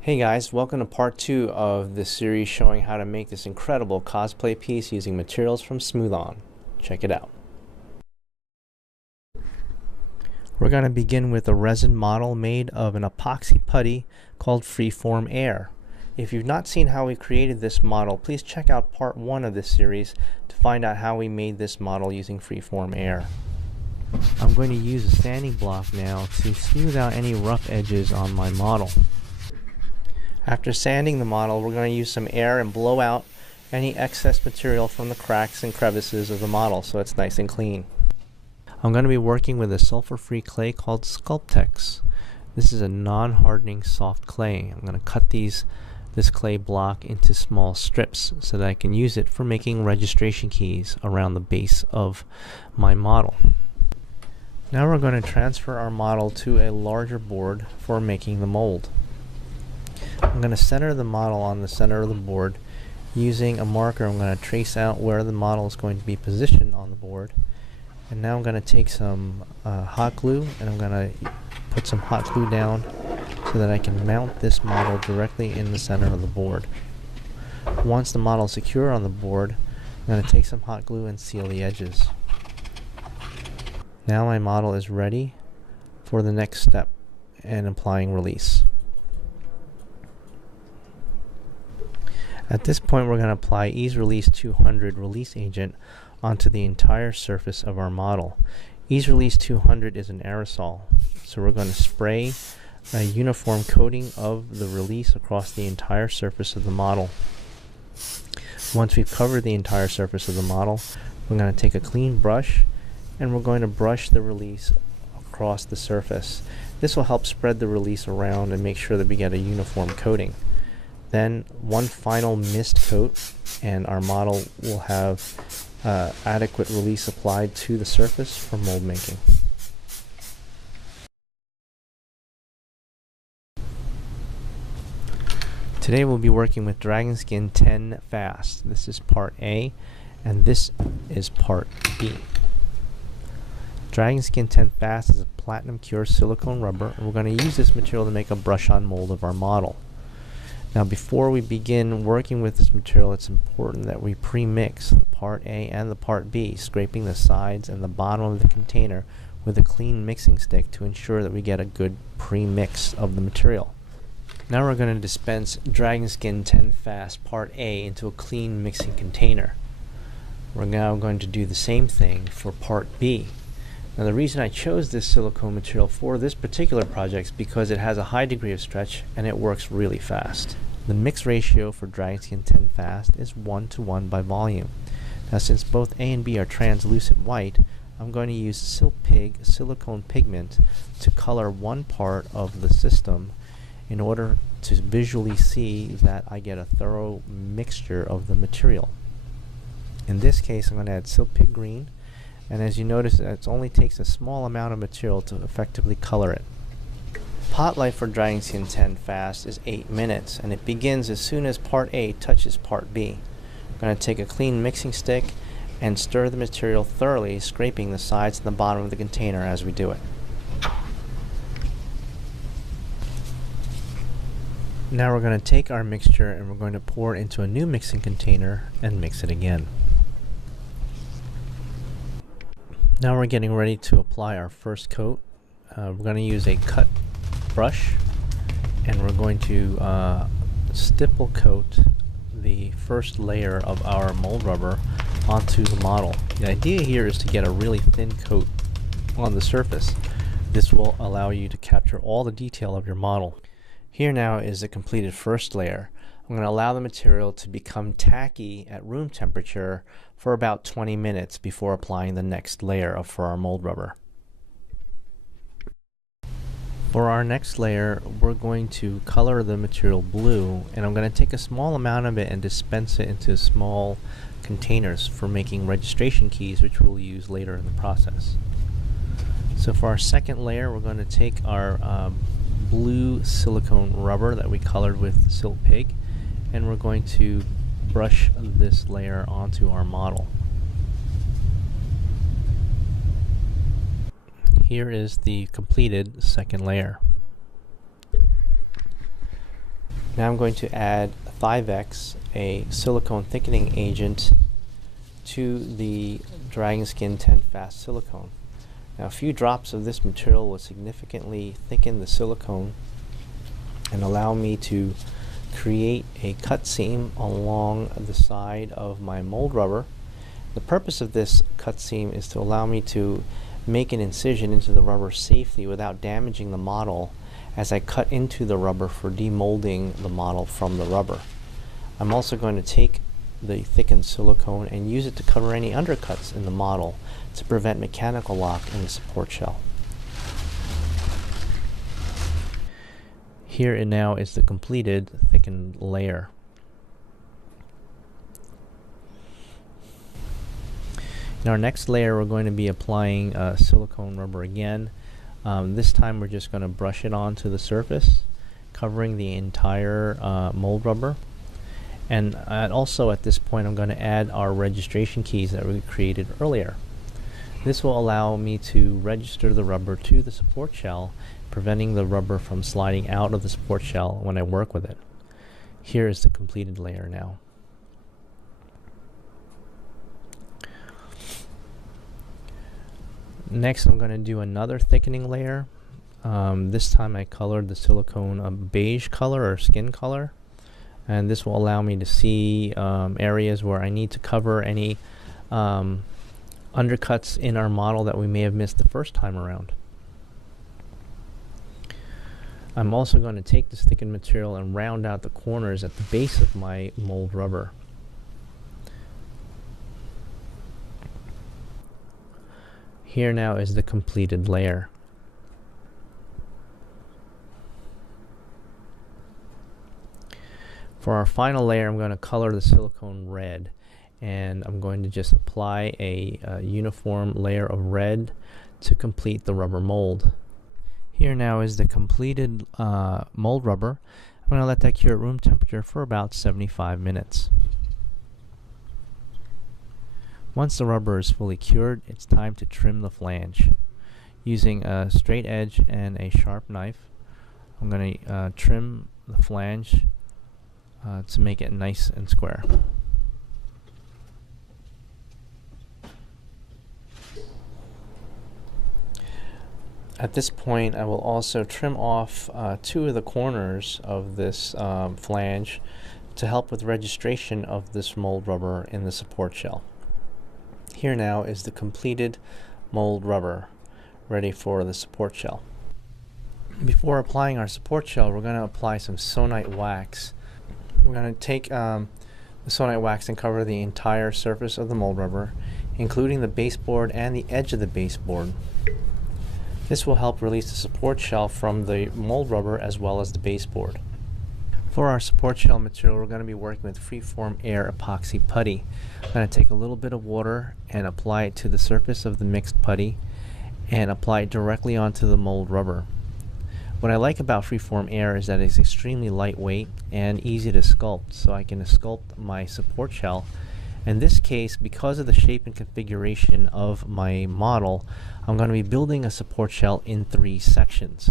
Hey guys, welcome to part 2 of this series showing how to make this incredible cosplay piece using materials from Smooth On. Check it out. We're going to begin with a resin model made of an epoxy putty called Freeform Air. If you've not seen how we created this model, please check out part 1 of this series to find out how we made this model using Freeform Air. I'm going to use a sanding block now to smooth out any rough edges on my model. After sanding the model, we're going to use some air and blow out any excess material from the cracks and crevices of the model so it's nice and clean. I'm going to be working with a sulfur-free clay called Sculptex. This is a non-hardening soft clay. I'm going to cut this clay block into small strips so that I can use it for making registration keys around the base of my model. Now we're going to transfer our model to a larger board for making the mold. I'm going to center the model on the center of the board. Using a marker, I'm going to trace out where the model is going to be positioned on the board. And now I'm going to take some hot glue and I'm going to put some hot glue down so that I can mount this model directly in the center of the board. Once the model is secure on the board, I'm going to take some hot glue and seal the edges. Now my model is ready for the next step and applying release. At this point, we're going to apply Ease Release 200 release agent onto the entire surface of our model. Ease Release 200 is an aerosol, so we're going to spray a uniform coating of the release across the entire surface of the model. Once we've covered the entire surface of the model, we're going to take a clean brush and we're going to brush the release across the surface. This will help spread the release around and make sure that we get a uniform coating. Then one final mist coat and our model will have adequate release applied to the surface for mold making. Today we'll be working with Dragon Skin 10 Fast. This is part A and this is part B. Dragon Skin 10 Fast is a platinum cure silicone rubber, and we're going to use this material to make a brush-on mold of our model. Now before we begin working with this material, it's important that we pre-mix the part A and the part B, scraping the sides and the bottom of the container with a clean mixing stick to ensure that we get a good pre-mix of the material. Now we're going to dispense Dragon Skin 10 Fast part A into a clean mixing container. We're now going to do the same thing for part B. Now the reason I chose this silicone material for this particular project is because it has a high degree of stretch and it works really fast. The mix ratio for Dragon Skin 10 Fast is 1:1 by volume. Now since both A and B are translucent white, I'm going to use Silpig silicone pigment to color one part of the system in order to visually see that I get a thorough mixture of the material. In this case, I'm going to add Silpig green, and as you notice, it only takes a small amount of material to effectively color it. Pot life for Dragon Skin 10 Fast is 8 minutes, and it begins as soon as part A touches part B. I'm going to take a clean mixing stick and stir the material thoroughly, scraping the sides and the bottom of the container as we do it. Now we're going to take our mixture and we're going to pour it into a new mixing container and mix it again. Now we're getting ready to apply our first coat. We're going to use a cut brush and we're going to stipple coat the first layer of our mold rubber onto the model. The idea here is to get a really thin coat on the surface. This will allow you to capture all the detail of your model. Here now is the completed first layer. I'm going to allow the material to become tacky at room temperature for about 20 minutes before applying the next layer for our mold rubber. For our next layer, we're going to color the material blue, and I'm going to take a small amount of it and dispense it into small containers for making registration keys, which we'll use later in the process. So for our second layer, we're going to take our blue silicone rubber that we colored with Silpig, and we're going to brush this layer onto our model. Here is the completed second layer. Now I'm going to add Thivex, a silicone thickening agent, to the Dragon Skin 10 Fast silicone. Now a few drops of this material will significantly thicken the silicone and allow me to create a cut seam along the side of my mold rubber. The purpose of this cut seam is to allow me to make an incision into the rubber safely without damaging the model as I cut into the rubber for demolding the model from the rubber. I'm also going to take the thickened silicone and use it to cover any undercuts in the model to prevent mechanical lock in the support shell. Here and now is the completed thickened layer. In our next layer, we're going to be applying silicone rubber again. This time we're just going to brush it onto the surface, covering the entire mold rubber. And also at this point I'm going to add our registration keys that we created earlier. This will allow me to register the rubber to the support shell, preventing the rubber from sliding out of the support shell when I work with it. Here is the completed layer now. Next I'm going to do another thickening layer. This time I colored the silicone a beige color or skin color, and this will allow me to see areas where I need to cover any undercuts in our model that we may have missed the first time around. I'm also going to take this thickened material and round out the corners at the base of my mold rubber. Here now is the completed layer. For our final layer, I'm going to color the silicone red, and I'm going to just apply a uniform layer of red to complete the rubber mold. Here now is the completed mold rubber. I'm going to let that cure at room temperature for about 75 minutes. Once the rubber is fully cured, it's time to trim the flange. Using a straight edge and a sharp knife, I'm going to trim the flange to make it nice and square. At this point, I will also trim off two of the corners of this flange to help with registration of this mold rubber in the support shell. Here now is the completed mold rubber, ready for the support shell. Before applying our support shell, we're going to apply some sonite wax. We're going to take the sonite wax and cover the entire surface of the mold rubber, including the baseboard and the edge of the baseboard. This will help release the support shell from the mold rubber as well as the baseboard. For our support shell material, we're going to be working with freeform air epoxy putty. I'm going to take a little bit of water and apply it to the surface of the mixed putty and apply it directly onto the mold rubber. What I like about freeform air is that it's extremely lightweight and easy to sculpt, so I can sculpt my support shell. In this case, because of the shape and configuration of my model, I'm going to be building a support shell in 3 sections.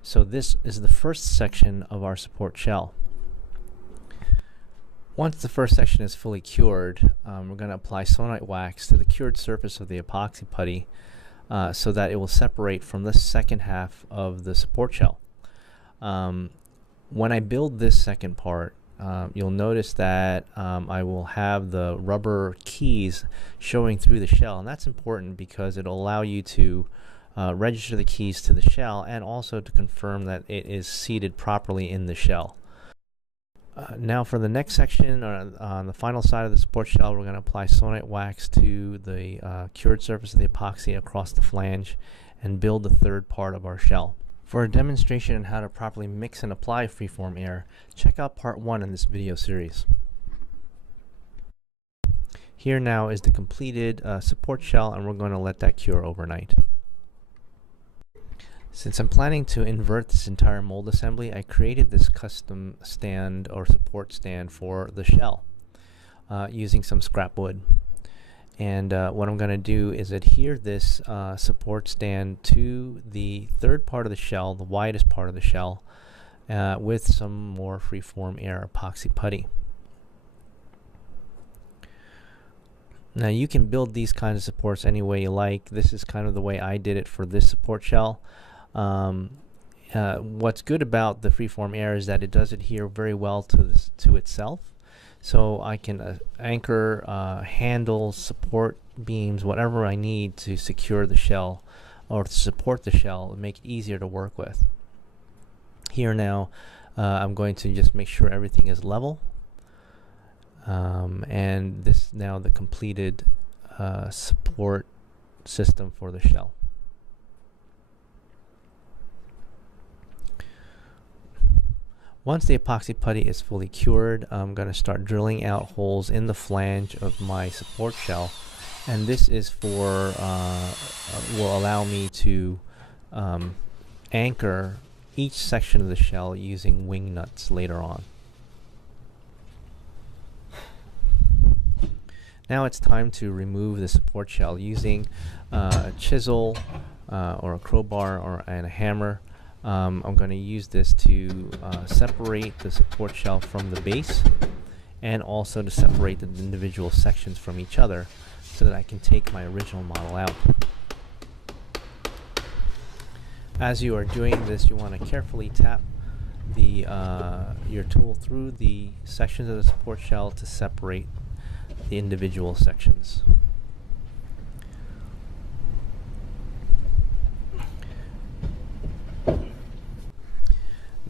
So this is the first section of our support shell. Once the first section is fully cured, we're going to apply sonite wax to the cured surface of the epoxy putty so that it will separate from the second half of the support shell. When I build this second part, you'll notice that I will have the rubber keys showing through the shell, and that's important because it'll allow you to register the keys to the shell and also to confirm that it is seated properly in the shell. Now for the next section, on the final side of the support shell, we're going to apply sonite wax to the cured surface of the epoxy across the flange and build the third part of our shell. For a demonstration on how to properly mix and apply freeform air, check out part 1 in this video series. Here now is the completed support shell, and we're going to let that cure overnight. Since I'm planning to invert this entire mold assembly, I created this custom stand or support stand for the shell using some scrap wood. And what I'm going to do is adhere this support stand to the third part of the shell, the widest part of the shell, with some more freeform air epoxy putty. Now you can build these kinds of supports any way you like. This is kind of the way I did it for this support shell. What's good about the freeform air is that it does adhere very well to itself. So I can anchor, handle, support beams, whatever I need to secure the shell or to support the shell and make it easier to work with. Here now, I'm going to just make sure everything is level. And this is now the completed support system for the shell. Once the epoxy putty is fully cured, I'm going to start drilling out holes in the flange of my support shell, and this is for will allow me to anchor each section of the shell using wing nuts later on. Now it's time to remove the support shell using a chisel or a crowbar and a hammer. I'm going to use this to separate the support shell from the base, and also to separate the individual sections from each other so that I can take my original model out. As you are doing this, you want to carefully tap your tool through the sections of the support shell to separate the individual sections.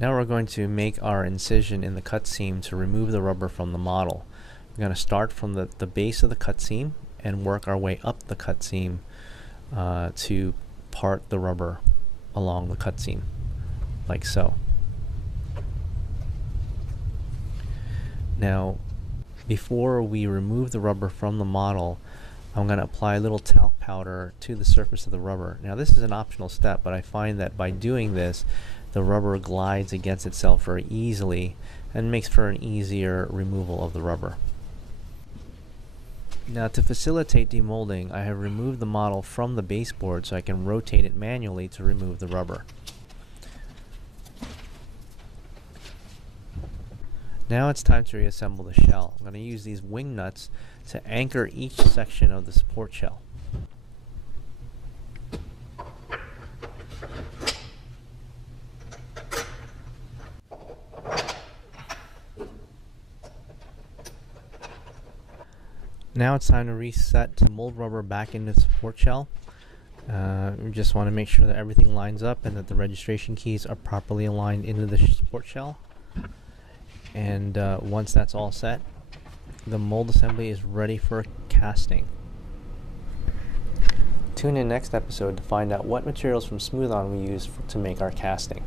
Now we're going to make our incision in the cut seam to remove the rubber from the model. We're going to start from the base of the cut seam and work our way up the cut seam to part the rubber along the cut seam, like so. Now, before we remove the rubber from the model, I'm going to apply a little talc powder to the surface of the rubber. Now this is an optional step, but I find that by doing this, the rubber glides against itself very easily and makes for an easier removal of the rubber. Now to facilitate demolding, I have removed the model from the baseboard so I can rotate it manually to remove the rubber. Now it's time to reassemble the shell. I'm going to use these wing nuts to anchor each section of the support shell. Now it's time to reset the mold rubber back into the support shell. We just want to make sure that everything lines up and that the registration keys are properly aligned into the support shell. And once that's all set, the mold assembly is ready for casting. Tune in next episode to find out what materials from Smooth-On we use to make our casting.